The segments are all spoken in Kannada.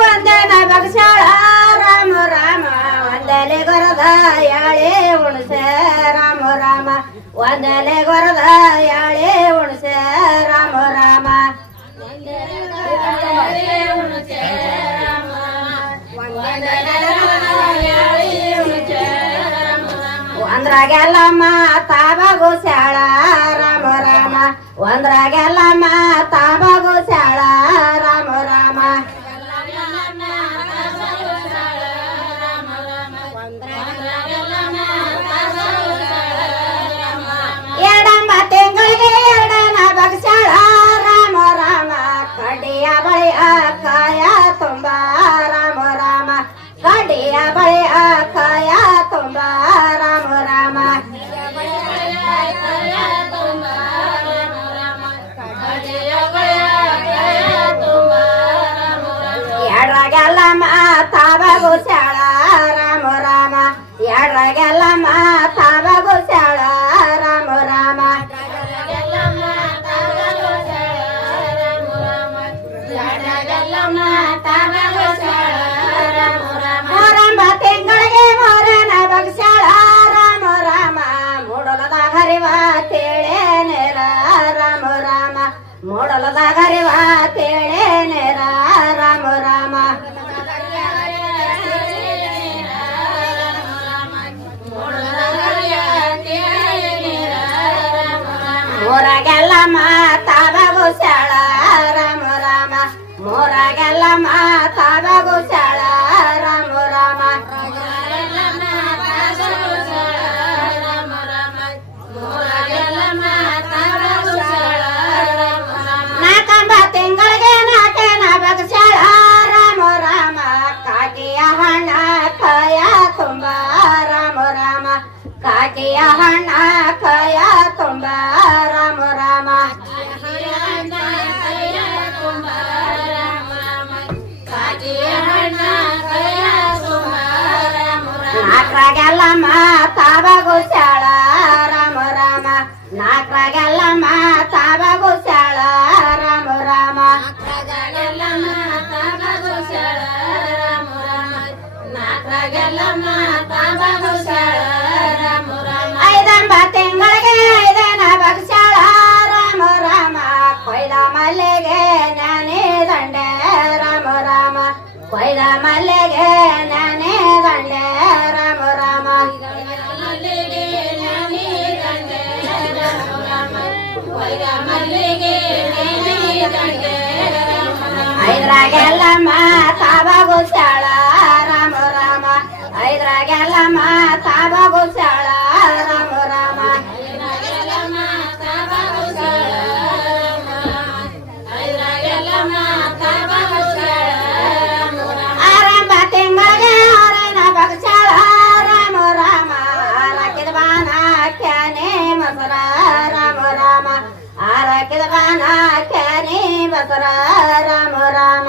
ವಂದನ ಬಗಸಾಳ ರಾಮ ರಾಮ ವಂದಲೆ ಗೊರದ ಯಾಳೆ ಉಣಸೆ ರಾಮ ರಾಮ ವಂದಲೆ ಗೊರದ ಯಾಳೆ ಉಣಸೆ ರಾಮ ರಾಮ ಒಂದ್ರಾಗೆಲ್ಲಮ್ಮ ತಾಬಗು ಸ್ಯಾಳ ರಾಮ ರಾಮ ಒಂದ್ರಾಗೆಲ್ಲಮ್ಮ ತಾಬಗು ಸ್ಯಾಳ ರಾಮ ರಾಮ ಎರಡಂಬ ತಿಂಗಳಿಗೆ ಎರಡನ ಬಗಸಾಳ ರಾಮ ರಾಮ ಕಡಿಯ ಬಳಿಯ ಕಾಯ ತುಂಬ ರಾಮ ರಾಮ ಕಡಿಯ ಬಳಿಯ ಕಾಯ ತುಂಬ ರಾಮ ರಾಮ ಎಡ್ರಾಗೆಲ್ಲಮ್ಮ ತಾಬಗು ಸ್ಯಾಳ ರಾಮ ರಾಮ ಎಡ್ರಾಗೆಲ್ಲಮ್ಮ ತಾಬಗು ಸ್ಯಾಳ ರಾಮ ರಾಮ ಮೂರಂಬ ತಿಂಗಳಿಗೆ ಮೂರನ ಬಗಸಾಳ ರಾಮ ರಾಮ ಮೂಡಲದ ಹರಿವ ತೇಳೆ ನೇರ ರಾಮ ರಾಮ ಮೂಡಲದ ಹರಿವ ತೇಳೆ ನೇರ ರಾಮ ರಾಮ ಮೂರಾಗೆಲ್ಲಮ್ಮ ತಾಬಗು ಸ್ಯಾಳ ರಾಮ ರಾಮ ಮೂರಾಗೆಲ್ಲಮ್ಮ ತಾಬಗು ಸ್ಯಾಳ ರಾಮ ರಾಮ ನಾಲ್ಕಂಬ ತಿಂಗಳಿಗೆ ನಾಲ್ಕೇನ ಬಗಸಾಳ ರಾಮ ರಾಮ ಕಾಕಿಯ ಹಣ್ಣ ಕಾಯ ತುಂಬ ರಾಮ ರಾಮ ಕಾಕಿಯ ಹಣ್ಣ ಕಾಯ ತುಂಬ ರಾಮ ರಾಮ ನಾಲ್ಕರಾಗೆಲ್ಲಮ್ಮ ತಾಬಗು ಸ್ಯಾಳ ರಾಮ ರಾಮ ನಾಲ್ಕರಾಗೆಲ್ಲಮ್ಮ ತಾಬಗು ಸ್ಯಾಳ ರಾಮ ರಾಮ ಐದಂಬ ತಿಂಗಳಿಗೆ ಐದನ ಬಗಸಾಳ ರಾಮ ರಾಮ ಕೊಯ್ದ ಮಲ್ಲಿಗೆ ನಾನೇ ದಂಡೆ ರಾಮ ರಾಮ ಕೊಯ್ದ ಮಲ್ಲಿಗೆ ನಾನೇ ದಂಡೆ ರಾಮ ರಾಮ ಐದ್ರಾಗೆಲ್ಲಮ್ಮ ತಾಬಗು ಸ್ಯಾಳ ರಾಮ ರಾಮ ಐದ್ರಾಗೆಲ್ಲಮ್ಮ ತಾಬಗು ಸ್ಯಾಳ ರಾಮ ರಾಮ ಆರಂಭ ತಿಂಗಳಿಗೆ ಆರನ ಬಗಸಾಳ ರಾಮ ರಾಮ ಆರಕಿದ ಬಾನ ಕ್ಯಾನೆ ಮಸರ ರಾಮ ರಾಮ ಆರಕಿದ ಬಾನ ಕ್ಯಾನೆ ಮಸರ ರಾಮ ರಾಮ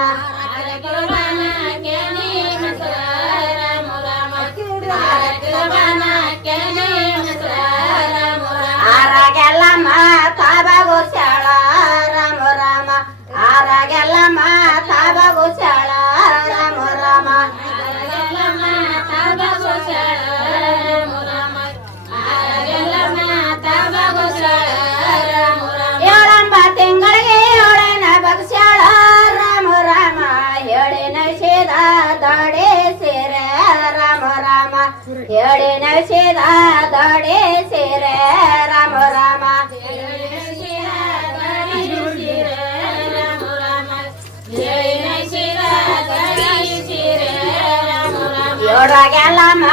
ಆರಾಗೆಲ್ಲಮ್ಮ ತಾಬಗು ಸ್ಯಾಳ ರಾಮ ರಾಮ ಆರಾಗೆಲ್ಲಮ್ಮ ತಾಬಗು ಸ್ಯಾಳ ರಾಮ ರಾಮ ಏಳಂಬ ತಿಂಗಳಿಗೆ ಏಳನ ಬಗಸಾಳ ರಾಮ ರಾಮ ಏಳಿನ ಸೇದ ದಾಡೆ ಸೇರೆ ರಾಮ ರಾಮ ಏಳಿನ ಸೇದ ದಾಡೆ ಸೇರೆ ರಾಮ ರಾಮ ಏಳರಾಗೆಲ್ಲಮ್ಮ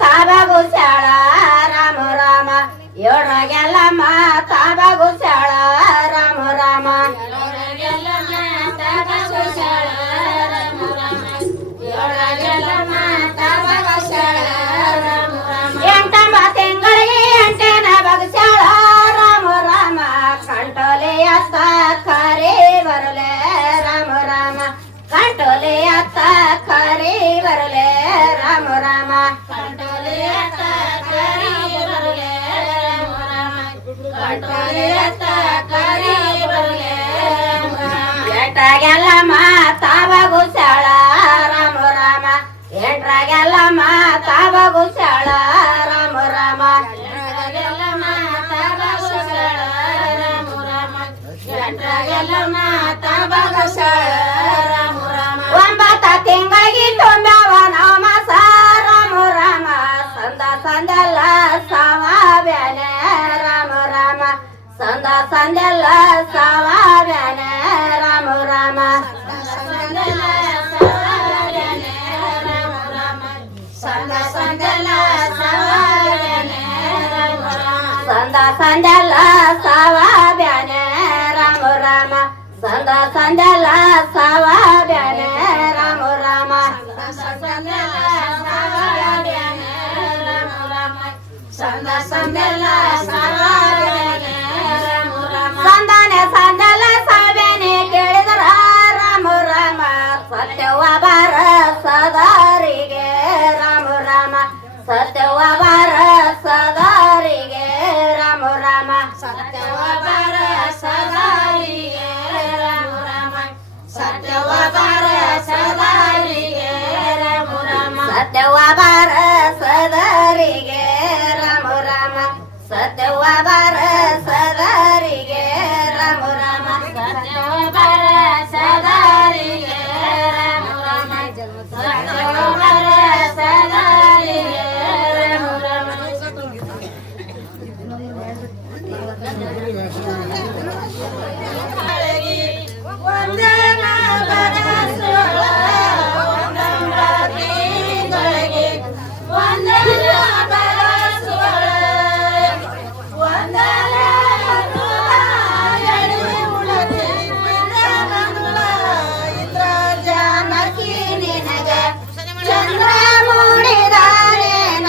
ತಾಬಗು ಸ್ಯಾಳ ರಾಮ ರಾಮ ಏಳರಾಗೆಲ್ಲಮ್ಮ ತಾಬಗು ಸ್ಯಾಳ ರಾಮ ರಾಮ ಎಂಟಂಬ ತಿಂಗಳಿಗೆ ಎಂಟನ ಬಗಸಾಳ ರಾಮ ರಾಮ ಕಂಟೋಲೆ ಅತ್ತ ಕರೆ ಬರಲೆ ರಾಮ ರಾಮ ಕಂಟೋಲೆ ಅತ್ತ ಕರೆ ಬರಲೆ ರಾಮ ರಾಮ ಕಂಟೋಲೆ ಅತ್ತ ಕರೆ ಬರಲೆ ರಾಮ ರಾಮ ಕಂಟೋಲೆ ಅತ್ತ ಕರೆ ಬರಲೆ ಎಟ್ಟಾಗೆಲ್ಲಮ್ಮ ತಾಬಗು ಸ್ಯಾಳ ಸಂದೆಲ್ಲ ಸಾವಾಗ್ಯಾನ ರಾಮ ರಾಮ ಸಂದ ಸಂದೆಲ್ಲ ಸಾವಾಗ್ಯಾನ ರಾಮ ರಾಮ ಸಂದ ಸಂದೆಲ್ಲ ಸಾವಾಗ್ಯಾನ ರಾಮ ರಾಮ ಸಂದಾನೆ ಸಂದಲ ಸಾವ್ಯಾನೆ ಕೇಳಿದರ ರಾಮ ರಾಮ ಸತ್ಯವ ಬಾರ ಸದಾರಿಗೆ ರಾಮ ರಾಮ ಸತ್ಯವ ಬಾರ ಸದಾರಿಗೆ ರಾಮ ರಾಮ ಸತ್ಯವ ಬಾರ ಸದಾರಿಗೆ ರಾಮ ರಾಮ ಸತ್ಯವ ಬಾರ ಸದಾರಿಗೆ ರಾಮ ರಾಮ ಸತ್ಯವ ಬಾರ ಸದಾರಿಗೆ ರಾಮ ರಾಮ ಸತ್ಯವ ಬಾರ ಸದಾರಿಗೆ ರಾಮ ರಾಮ ಸತ್ಯವ ಬಾರ ಸದಾರಿಗೆ ರಾಮ ರಾಮ ಸತ್ಯವ ಬಾರ ಸದಾರಿಗೆ ರಾಮ ರಾಮ ವಂದನ ಬರಸುವ ವಂದನಗಳಿಗೆ ವಂದನ ಬರಸುವ ವಂದನ ಇಂದ್ರ ಜಾನಕಿ ನಿನಗ ಚಂದ್ರ ಮೂಡಿದಾರೇನ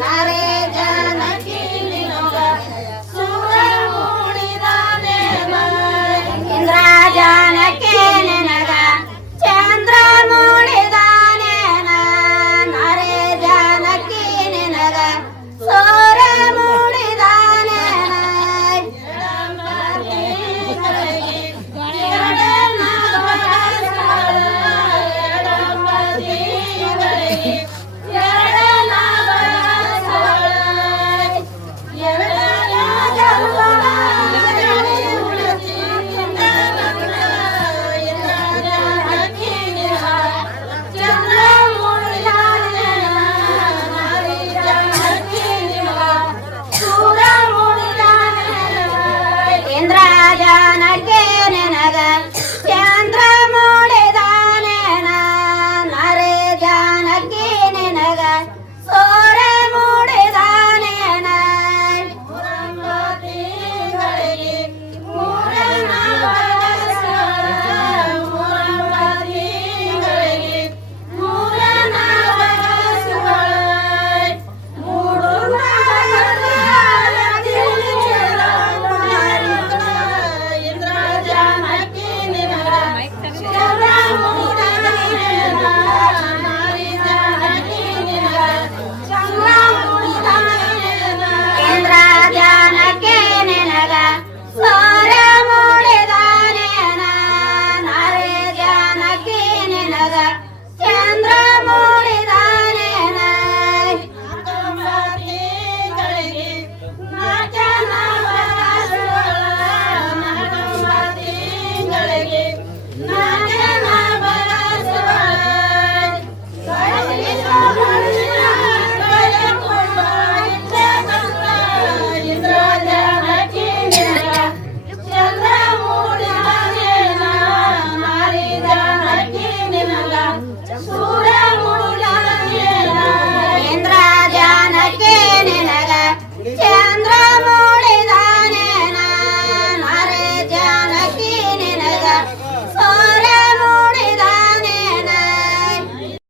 ನರೆ ಜಾನಕಿ ನಿನಗ ಸೂರ್ಯ ಮೂಡಿದಾನೇನ ಇಂದ್ರ ಜಾನಕಿ ನಿನಗ ಚಂದ್ರ ಮೂಡಿದಾನೇನ ನರೆ ಜಾನಕಿ ನಿನಗ ಸೂರ್ಯ ಮೂಡಿದಾನೇನ ಇಂದ್ರ ಜಾನಕಿ ನಿನಗ ಚಂದ್ರ ಮೂಡಿದಾನೇನ ನರೆ ಜಾನಕಿ ನಿನಗ ಸೂರ್ಯ ಮೂಡಿದಾನೇನ ಇಂದ್ರ ಜಾನಕಿ ನಿನಗ ಸೂರ್ಯ ಮೂಡಿದಾನೇನ ನರೆ ಜಾನಕಿ ನಿನಗ ಚಂದ್ರ ಮೂಡಿದಾನೇನ ಇಂದ್ರ ಜಾನಕಿ ನಿನಗ ಚಂದ್ರ ಮೂಡಿದಾನೇನ ನಾರಿ ಜಾನಕಿ ನಿನಗ ಸೂರ್ಯ